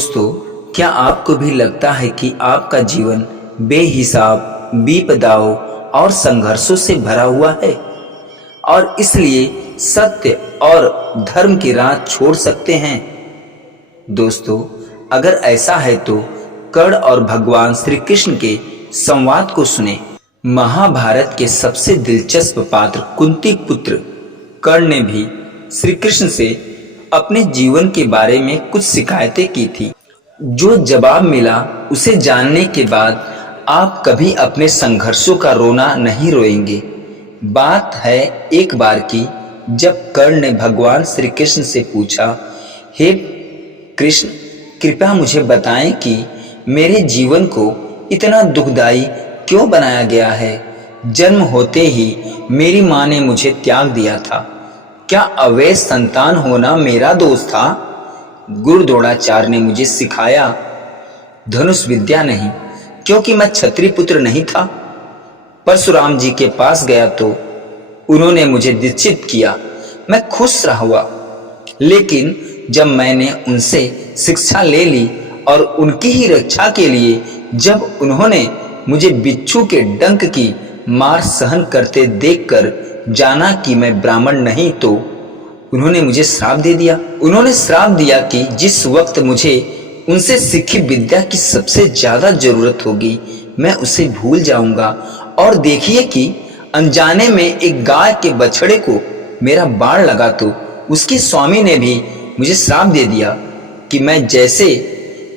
दोस्तों, क्या आपको भी लगता है कि आपका जीवन बेहिसाब विपदाओं और संघर्षों से भरा हुआ है और इसलिए सत्य और धर्म की राह छोड़ सकते हैं? दोस्तों, अगर ऐसा है तो कर्ण और भगवान श्री कृष्ण के संवाद को सुने। महाभारत के सबसे दिलचस्प पात्र कुंती पुत्र कर्ण ने भी श्री कृष्ण से अपने जीवन के बारे में कुछ शिकायतें की थी। जो जवाब मिला उसे जानने के बाद आप कभी अपने संघर्षों का रोना नहीं रोएंगे। बात है एक बार की, जब कर्ण ने भगवान श्री कृष्ण से पूछा, हे कृष्ण, कृपया मुझे बताएं कि मेरे जीवन को इतना दुखदाई क्यों बनाया गया है। जन्म होते ही मेरी माँ ने मुझे त्याग दिया था। क्या अवैध संतान होना मेरा दोष था? गुरु द्रोणाचार्य ने मुझे सिखाया धनुष विद्या नहीं, क्योंकि मैं क्षत्रिय पुत्र नहीं था। परशुराम जी के पास गया तो उन्होंने मुझे दीक्षित किया, मैं खुश रहा। लेकिन जब मैंने उनसे शिक्षा ले ली और उनकी ही रक्षा के लिए जब उन्होंने मुझे बिच्छू के डंक की मार सहन करते देखकर जाना कि मैं ब्राह्मण नहीं, तो उन्होंने मुझे श्राप दे दिया। उन्होंने श्राप दिया कि जिस वक्त मुझे उनसे सीखी विद्या की सबसे ज्यादा जरूरत होगी, मैं उसे भूल जाऊंगा। और देखिए कि अनजाने में एक गाय के बछड़े को मेरा बाण लगा तो उसके स्वामी ने भी मुझे श्राप दे दिया कि मैं जैसे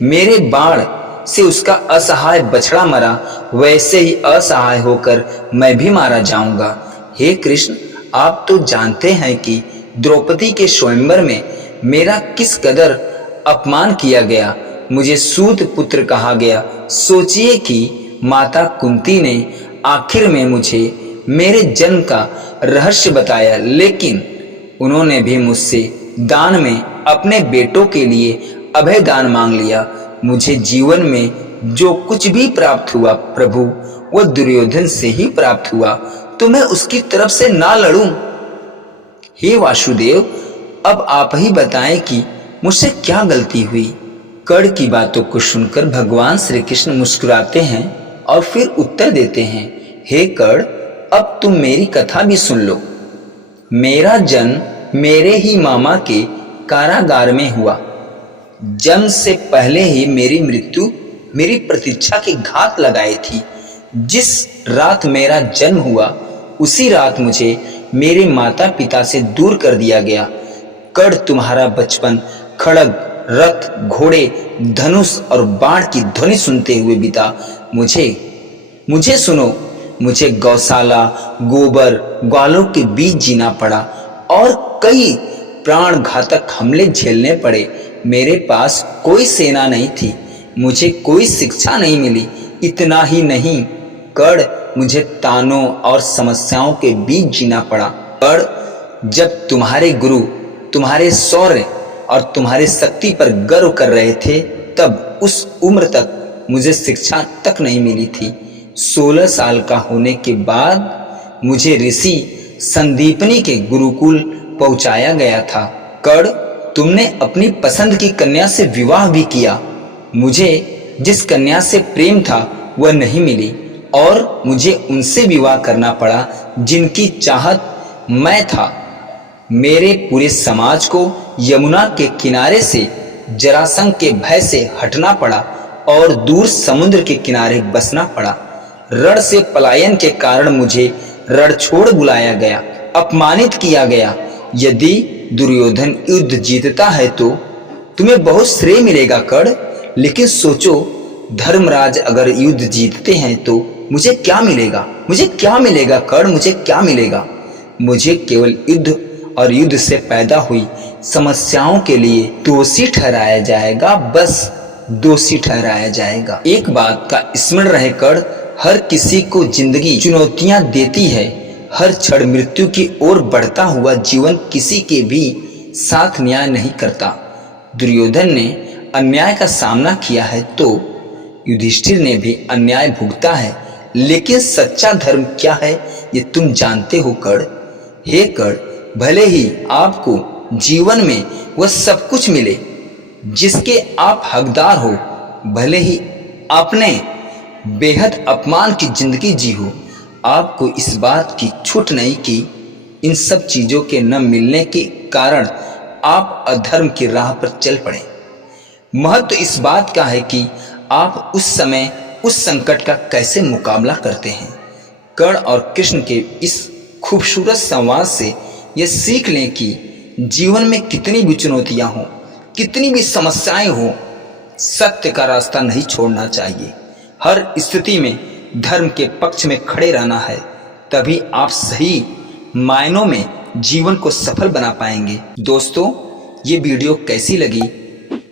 मेरे बाण से उसका असहाय बछड़ा मरा, वैसे ही असहाय होकर मैं भी मारा जाऊंगा। हे कृष्ण, आप तो जानते हैं कि द्रौपदी के स्वयंवर में मेरा किस कदर अपमान किया गया, मुझे सूत पुत्र कहा गया। सोचिए कि माता कुंती ने आखिर में मुझे मेरे जन्म का रहस्य बताया, लेकिन उन्होंने भी मुझसे दान में अपने बेटों के लिए अभय दान मांग लिया। मुझे जीवन में जो कुछ भी प्राप्त हुआ प्रभु, वो दुर्योधन से ही प्राप्त हुआ, तो मैं उसकी तरफ से ना लड़ूं। हे वासुदेव, अब आप ही बताएं कि मुझसे क्या गलती हुई। कर्ण की बातों को सुनकर भगवान श्री कृष्ण मुस्कुराते हैं और फिर उत्तर देते हैं, हे कर्ण, अब तुम मेरी कथा भी सुन लो। मेरा जन्म मेरे ही मामा के कारागार में हुआ। जन्म से पहले ही मेरी मृत्यु मेरी प्रतीक्षा की घात लगाई थी। जिस रात मेरा जन्म हुआ उसी रात मुझे मेरे माता पिता से दूर कर दिया गया। कर्ण, तुम्हारा बचपन खड्ग, रथ, घोड़े, धनुष और बाण की ध्वनि सुनते हुए बीता। मुझे सुनो, मुझे गौशाला, गोबर, ग्वालों के बीच जीना पड़ा और कई प्राण घातक हमले झेलने पड़े। मेरे पास कोई सेना नहीं थी, मुझे कोई शिक्षा नहीं मिली। इतना ही नहीं कर्ण, मुझे तानों और समस्याओं के बीच जीना पड़ा। कर्ण, जब तुम्हारे गुरु तुम्हारे शौर्य और तुम्हारी शक्ति पर गर्व कर रहे थे, तब उस उम्र तक मुझे शिक्षा तक नहीं मिली थी। 16 साल का होने के बाद मुझे ऋषि संदीपनी के गुरुकुल पहुंचाया गया था। कर्ण, तुमने अपनी पसंद की कन्या से विवाह भी किया। मुझे जिस कन्या से प्रेम था वह नहीं मिली और मुझे उनसे विवाह करना पड़ा जिनकी चाहत मैं था। मेरे पूरे समाज को यमुना के किनारे से जरासंध के भय से हटना पड़ा और दूर समुद्र के किनारे बसना पड़ा। रण से पलायन के कारण मुझे रण छोड़ बुलाया गया, अपमानित किया गया। यदि दुर्योधन युद्ध जीतता है तो तुम्हें बहुत श्रेय मिलेगा कर्ण, लेकिन सोचो, धर्मराज अगर युद्ध जीतते हैं तो मुझे क्या मिलेगा? मुझे क्या मिलेगा कर्ण, मुझे क्या मिलेगा? मुझे केवल युद्ध और युद्ध से पैदा हुई समस्याओं के लिए दोषी ठहराया जाएगा, बस दोषी ठहराया जाएगा। एक बात का स्मरण रहे कर्ण, हर किसी को जिंदगी चुनौतियां देती है। हर क्षण मृत्यु की ओर बढ़ता हुआ जीवन किसी के भी साथ न्याय नहीं करता। दुर्योधन ने अन्याय का सामना किया है तो युधिष्ठिर ने भी अन्याय भुगता है, लेकिन सच्चा धर्म क्या है ये तुम जानते हो कर्ण। हे कर्ण, भले ही आपको जीवन में वह सब कुछ मिले, जिसके आप हकदार हो, भले ही आपने बेहद अपमान की जिंदगी जी हो, आपको इस बात की छूट नहीं कि इन सब चीजों के न मिलने के कारण आप अधर्म की राह पर चल पड़े। महत्व इस बात का है कि आप उस समय उस संकट का कैसे मुकाबला करते हैं। कर्ण और कृष्ण के इस खूबसूरत संवाद से यह सीख लें कि जीवन में कितनी भी चुनौतियां हों, कितनी भी समस्याएं हों, सत्य का रास्ता नहीं छोड़ना चाहिए। हर स्थिति में धर्म के पक्ष में खड़े रहना है, तभी आप सही मायनों में जीवन को सफल बना पाएंगे। दोस्तों, ये वीडियो कैसी लगी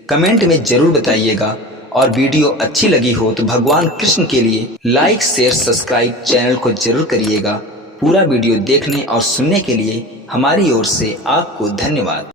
कमेंट में जरूर बताइएगा, और वीडियो अच्छी लगी हो तो भगवान कृष्ण के लिए लाइक शेयर सब्सक्राइब चैनल को जरूर करिएगा। पूरा वीडियो देखने और सुनने के लिए हमारी ओर से आपको धन्यवाद।